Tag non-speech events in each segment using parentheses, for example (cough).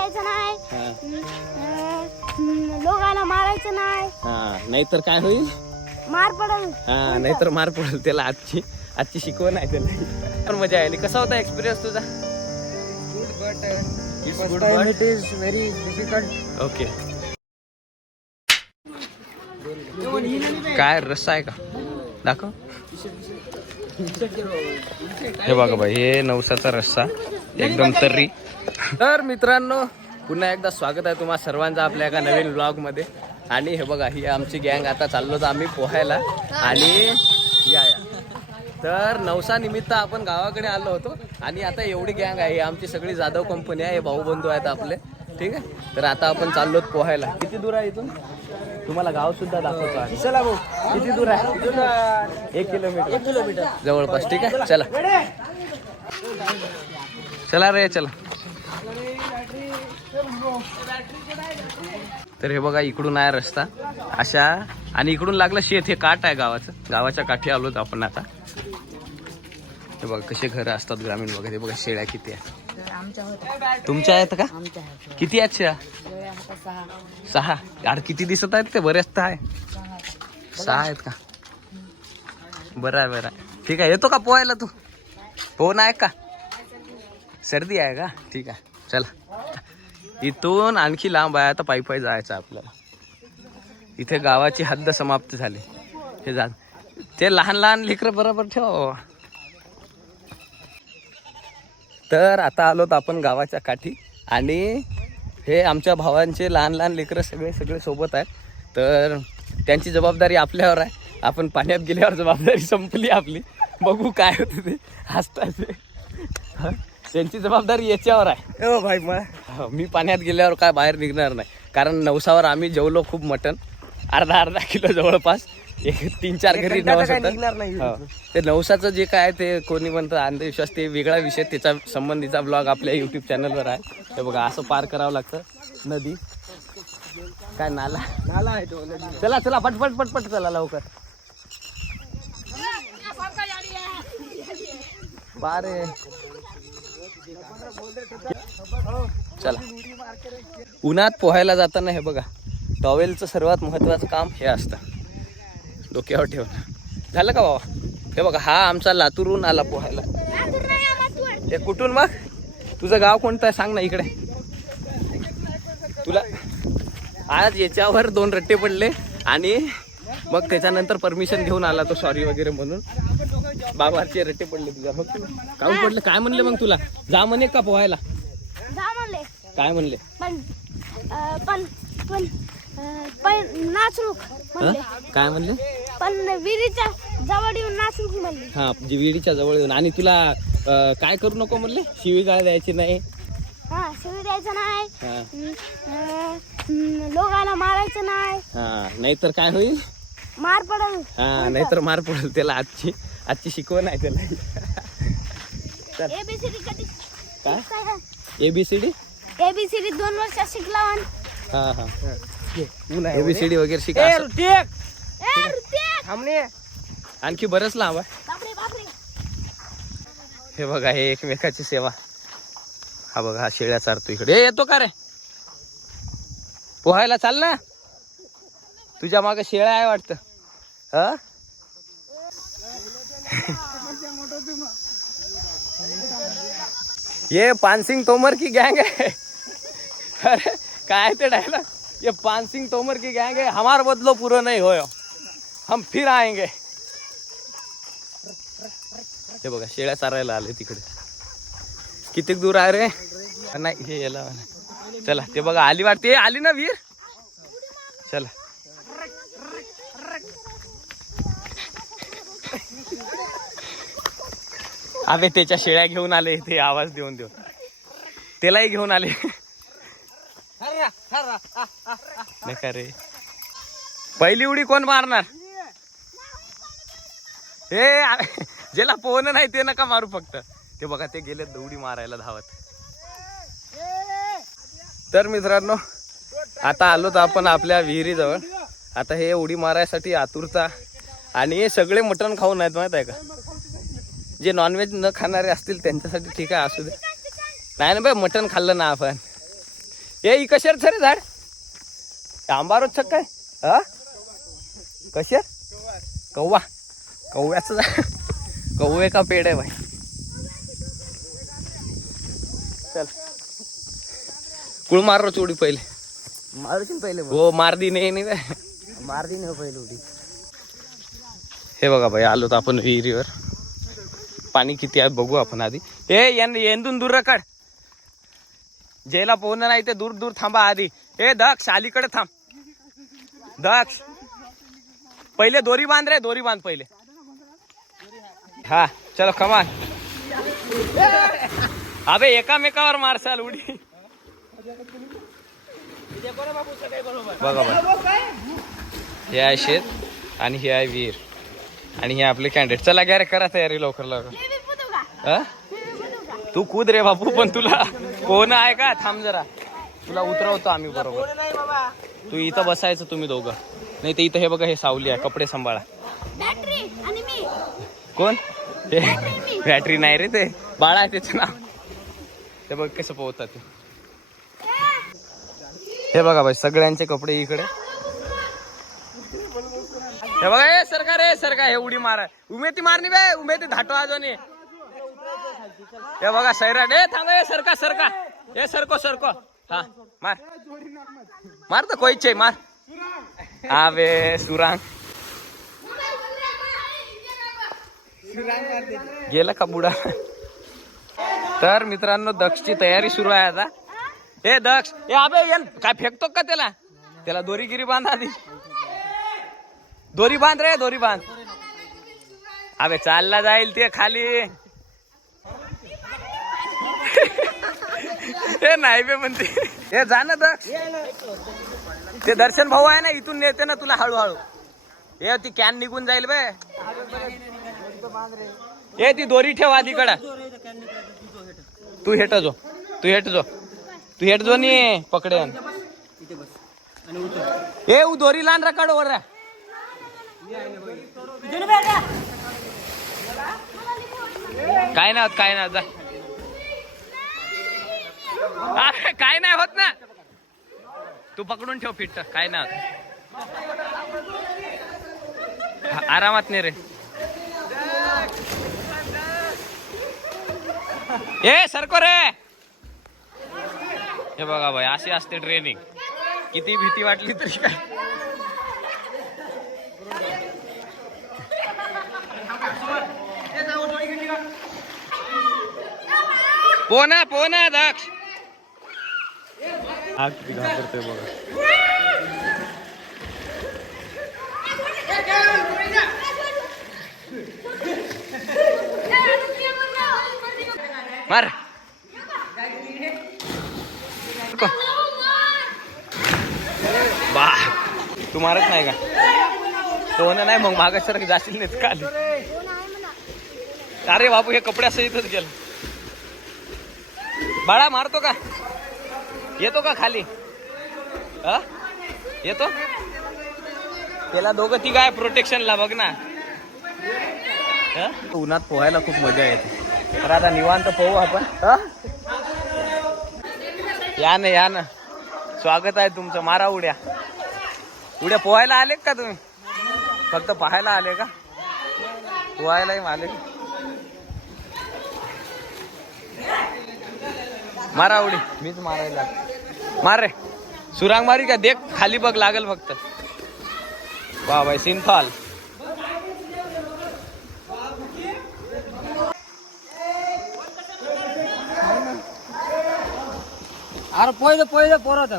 द्यायचं नाही. हा. अं, लोकांना मारायचं नाही. हा नाहीतर काय होईल? मार पडल. हा नाहीतर मार पडेल त्याला आजची आजची शिकवण आहे त्याला. पण मजा आली. कसा होता एक्सपिरियन्स तुझा? It's good, but- it is very difficult. Okay काय रस्सा आहे का? दाखव. हे बघा भाई हे नवसाचा रस्सा. एकदम तर्री. तर मित्रांनो पुन्हा एकदा स्वागत आहे तुम्हा सर्वांचं आपल्या एका नवीन ब्लॉगमध्ये आणि हे बघा ही आमची गँग आता चाललो तर आम्ही पोहायला. आणि या या. तर नवसा निमित्त आपण गावाकडे आलो होतो. आणि आता एवढी गँग आहे. आमची सगळी जाधव कंपनी आहे हे भाऊबंधू आहेत आपले. ठीक आहे? तर आता आपण चाललो पोहायला. किती दूर आहे इथून? तुम्हाला गाव सुद्धा दाखवतो आहे. चला भाऊ. किती दूर आहे? एक किलोमीटर. एक किलोमीटर. जवळपास. ठीक आहे? चला. चला रे चला. तर हे बघा इकडून आहे रस्ता. अशा आणि इकडून लागलं शेत हे काठ आहे गावाचं. गावाच्या काठी आलोत आपण आता. हे बघा कसे घरं असतात ग्रामीण वगैरे. बघा शेळ्या किती आहे तुमच्या आहेत का? किती आहेत शेळ्या? सहा. सहा यार किती दिसत आहेत ते? बरेच तर आहे. सहा सहा आहेत का? बरं आहे बरं आहे. ठीक आहे येतो का पोहायला तू? पोहणं आहे का? सर्दी आहे का? ठीक आहे चला. इथून आणखी लांब आहे. आता पायी पायी जायचं आपल्याला. इथे गावाची हद्द समाप्त झाली. हे जा ते लहान लहान लेकरं बरोबर ठेव तर आता आलोत आपण गावाच्या काठी. आणि हे आमच्या भावांचे लहान लहान लेकरं सगळे सगळे सोबत आहेत. तर त्यांची जबाबदारी आपल्यावर आहे. आपण पाण्यात गेल्यावर जबाबदारी संपली आपली. बघू काय होतं ते. हसताय ते. त्यांची जबाबदारी याच्यावर आहे. हो भाई मला हो, मी पाण्यात गेल्यावर काय बाहेर निघणार नाही. कारण नवसावर आम्ही जेवलो खूप मटण. अर्धा अर्धा किलो जवळपास. एक तीन चार घरी नवस होतं. हो. ते नवसाचं जे काय ते कोणी म्हणतं अंधविश्वास ते वेगळा विषय. त्याचा संबंधीचा ब्लॉग आपल्या युट्यूब चॅनलवर आहे. ते बघा असं पार करावं लागतं. नदी. काय नाला? नाला आहे तो चला चला पटपट पटपट चला लवकर. बारे. चला. उन्हात पोहायला जाताना हे बघा टॉवेलचं सर्वात महत्वाचं काम हे असतं. डोक्यावर ठेवणं. झालं का बाबा? हे बघा हा आमचा लातूरहून आला पोहायला. हे कुठून मग? तुझं गाव कोणतं आहे? सांग ना इकडे. तुला आज याच्यावर दोन रट्टे पडले आणि मग त्याच्यानंतर परमिशन घेऊन आला तो सॉरी वगैरे म्हणून. बाबाचे रट्टे पडले तुझ्या मग काऊन पडले? काय म्हणले मग तुला? जा म्हणे का पोहायला जा म्हणले. काय म्हणले? पण अं, पण पण अं, पण नाचणूक म्हणले. हं? काय म्हणले? पण विहिरीच्या जवळ येऊन नाचणूक म्हणले. हा विहिरीच्या जवळ येऊन. आणि तुला अं, काय करू नको म्हणले? शिवीगाळ द्यायची नाही. हा शिवी द्यायचं नाही. हा. अं, अं, लोकांना मारायचं नाही. हा नाहीतर काय होईल? मार पडल. हा नाहीतर मार पडेल त्याला आजची. आजची शिकवण आहे त्याला. एबीसीडी कधी काय? एबीसीडी एबीसीडी दोन वर्षात शिकला हा हा. एबीसीडी वगैरे शिका! थांबणे आणखी बरंच लांब आहे. बापरे बापरे. हे बघा हे एकमेकाची सेवा. हा बघा हा शेळ्या चारतो इकडे. ए, येतो का रे? पोहायला चाल ना. तुझ्या मागे शेळ्या आहे वाटतं. हा? ये पानसिंग तोमर की गैंग है। अरे काय ते डायलॉग ये पानसिंग तोमर की गैंग है। हमार बदलो पूरा नहीं होयो। हम फिर आएंगे। हे बघा शेळ्या चारायला आले तिकडे। किती दूर आहे रे? नाही हे याला चला ते बघा आली वाटते. आली ना वीर? चला. अबे त्याच्या शेळ्या घेऊन आले ते आवाज देऊन देऊन. त्यालाही घेऊन आले. नका रे पहिली उडी कोण मारणार? हे ज्याला पोहणं नाही ते नका मारू फक्त. ते बघा ते गेले दौडी मारायला धावत. तर मित्रांनो आता आलोत आपण आपल्या विहिरीजवळ. आता हे उडी मारायसाठी आतुरता आणि हे सगळे मटण खाऊन आहेत माहीत आहे का? जे नॉनव्हेज न खाणारे असतील त्यांच्यासाठी ठीक आहे असू दे. नाही ना बाय मटण खाल्लं ना आपण. ए ही कशार सर झाड? आंबारोच छक काय हा? कशार कव्वा कव्याचं झाड. कव्वे का पेड आहे भाई चल. कुळ मार चोडी पहिले. मारशील पहिले हो मारदी नाही नाही काय मार दे ना पहिले उडी. हे बघा भाई आलो तर आपण विहिरीवर. पाणी किती आहे बघू आपण आधी. ए येन येंदून दूर रकड जेला पोहणं नाही ते दूर दूर थांबा आधी. ए दक्ष अलीकडे थांब. दक्ष. पहिले दोरी बांध रे दोरी बांध पहिले. हा चलो कमान अबे एकामेकावर मारसाल उडी. बघा बघा. हे आहे शेत आणि हे आहे वीर आणि हे आपले कॅन्डिडेट चला घ्या रे करा तयारी लवकर लवकर. हा? तू कूद रे बापू पण तुला कोण आहे का? थांब जरा. तुला उतरवतो आम्ही बरोबर. तू इथं बसायचं तुम्ही दोघं. नाही तर इथं हे बघा हे सावली आहे. कपडे सांभाळा. कोण? हे. बॅटरी नाही रे ते. बाळा आहे त्याचं नाव. ते बघ कसं पोहतात ते. हे. बघा भाई सगळ्यांचे कपडे इकडे. हे बघा हे सरकार रे सरकार हे उडी मारा. उमेती मारणी बे उमेती धाटो आजोनी. हे बघा सैराट ए थांबा हे सरका सरका. हे सरको सरको. हा मार. मार तर कोईचे मार. हा बे सुरांग. गेला का बुडा? तर मित्रांनो दक्षची तयारी सुरू आहे आता. ए दक्ष ए आबे काय फेकतो का त्याला? त्याला दोरीगिरी बांधा आधी दोरी बांध रे दोरी बांध. अबे चालला जाईल ते खाली. (laughs) हे नाही बे म्हणते. हे जा ना दक्ष. ते दर्शन भाऊ आहे ना इथून नेते ना तुला हळूहळू. हे ती कॅन निघून जाईल बे. ए ती दोरी ठेव आधीकडं. तू हेट जो तू हेट जो. तू हेट जो नी पकडेन. ए उ दोरी लान रकड वर रा. काय नाही होत काय नाही होत जा काय नाही होत ना? तू पकडून ठेव फिट काय नाही होत आरामात नाही रे. ए सरको रे. हे बघा भाई अशी असते ट्रेनिंग किती भीती वाटली तरी काय? पोना पोना दक्ष. हा किती घाबरतोय बघा. मार. बा तू मारत नाही का? पोहणं नाही मग मागा सर जाशील नाही खाली अरे बापू हे कपड्यासहितच गेलं. बाळा मारतो का? येतो का खाली? हा येतो? त्याला दोघं ती काय प्रोटेक्शनला बघ ना. उन्हात पोहायला खूप मजा येते. तर आता निवांत पोहू आपण. या ना या ना. स्वागत आहे तुमचं. मारा उड्या. उड्या पोहायला आले का तुम्ही? फक्त पाहायला आले का? पोहायलाही आले का? मारा उडी. मीच मारायला. मार रे. सुरांग मारी का? देख खाली बघ लागल फक्त. वा बाई सिंथॉल. अरे पहिले पहिले पोरत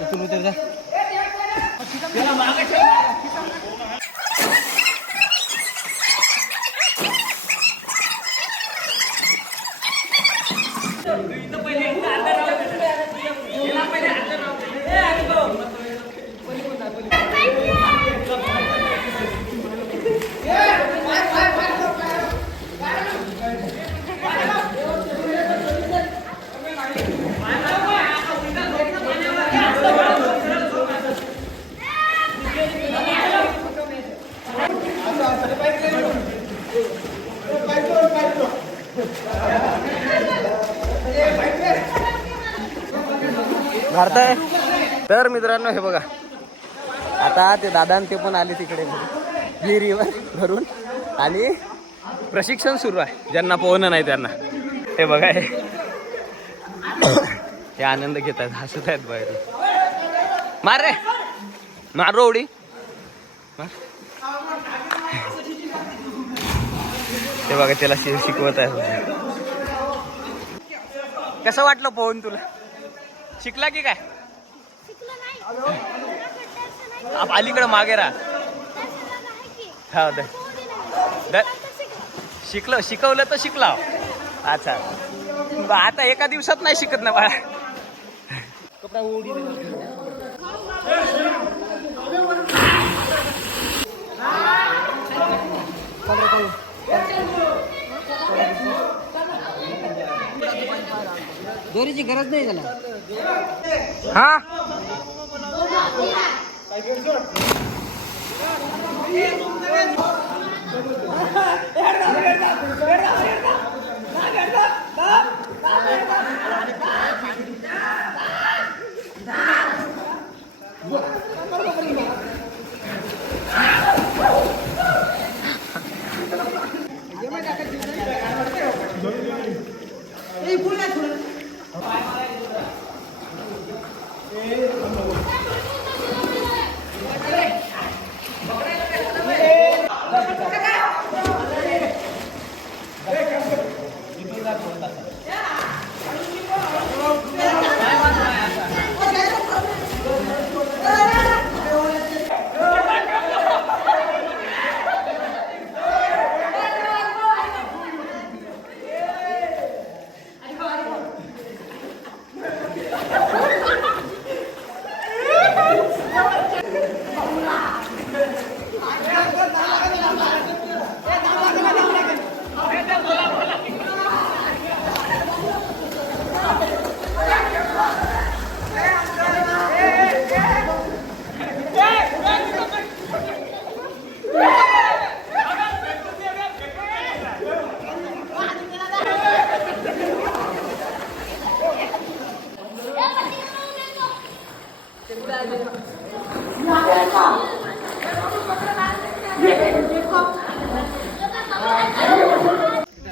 इथून उतर तर मित्रांनो हे बघा. आता ते दादा ते पण आले तिकडे विहिरीवर भरून. आणि प्रशिक्षण सुरू आहे. ज्यांना पोहणं नाही त्यांना. हे बघा हे. आनंद घेत आहेत हसत आहेत बाहेर मार रे. मार रो उडी मार. हे बघा त्याला शिकवत आहे. कसं वाटलं पोहून तुला? शिकला की काय? शिकलं नाही. आप अलीकडे मागे राहा. हा शिकलं शिकवलं तर शिकला. अच्छा. ब- आता एका दिवसात नाही शिकत ना बाळा. दोरीची गरज नाही त्याला. હા verdad, verdad, verdad, la verdad, la verdad, la verdad.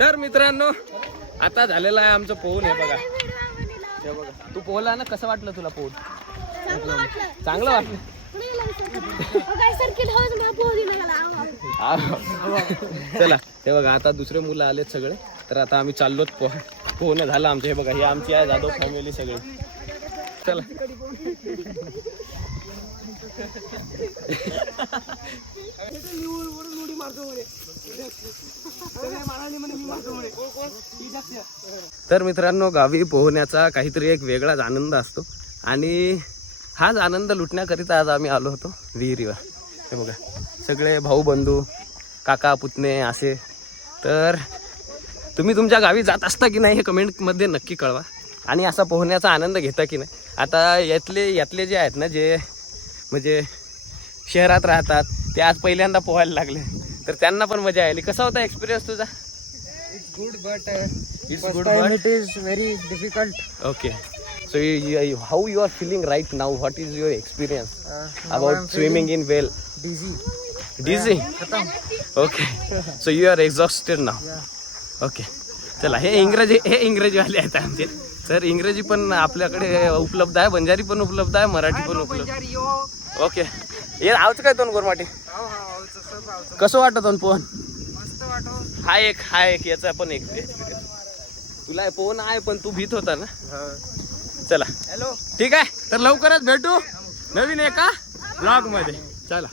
तर मित्रांनो आता झालेलं आहे आमचं पोहून हे बघा. हे बघा. तू पोहला ना कसं वाटलं तुला पोहून? चांगलं वाटलं. चला हे बघा आता दुसरे मुलं आलेत सगळे. तर आता आम्ही चाललोत पोह पोहणं झालं आमचं हे बघा ही आमची आहे जाधव फॅमिली सगळी. चला. (laughs) (laughs) तर मित्रांनो गावी पोहण्याचा काहीतरी एक वेगळाच आनंद असतो. आणि हाच आनंद लुटण्याकरिता आज आम्ही आलो होतो विहिरीवर. हे बघा सगळे भाऊ बंधू काका पुतणे असे. तर तुम्ही तुमच्या गावी जात असता की नाही हे कमेंटमध्ये नक्की कळवा. आणि असा पोहण्याचा आनंद घेता की नाही. आता यातले यातले जे आहेत ना जे म्हणजे शहरात राहतात ते आज पहिल्यांदा पोहायला लागले. तर त्यांना पण मजा आली. कसा होता एक्सपिरियन्स तुझा? Good but good, time but- it is very difficult you, you, how you are feeling right now? What is your experience about swimming in well? Dizzy. खतम Okay. so you are exhausted now. Okay. चला हे इंग्रजी हे इंग्रजीवाले आहेत आमचे. तर इंग्रजी पण आपल्याकडे उपलब्ध आहे बंजारी पण उपलब्ध आहे मराठी पण उपलब्ध ओके हे आवचं काय दोन गोरमाटी? कसं वाटत पोहन हा एक हा एक याचा पण एक. तुला पोहन आहे पण तू भीत होता ना. चला. हॅलो. ठीक आहे? तर लवकरच भेटू. नवीन एका ब्लॉगमध्ये. चला.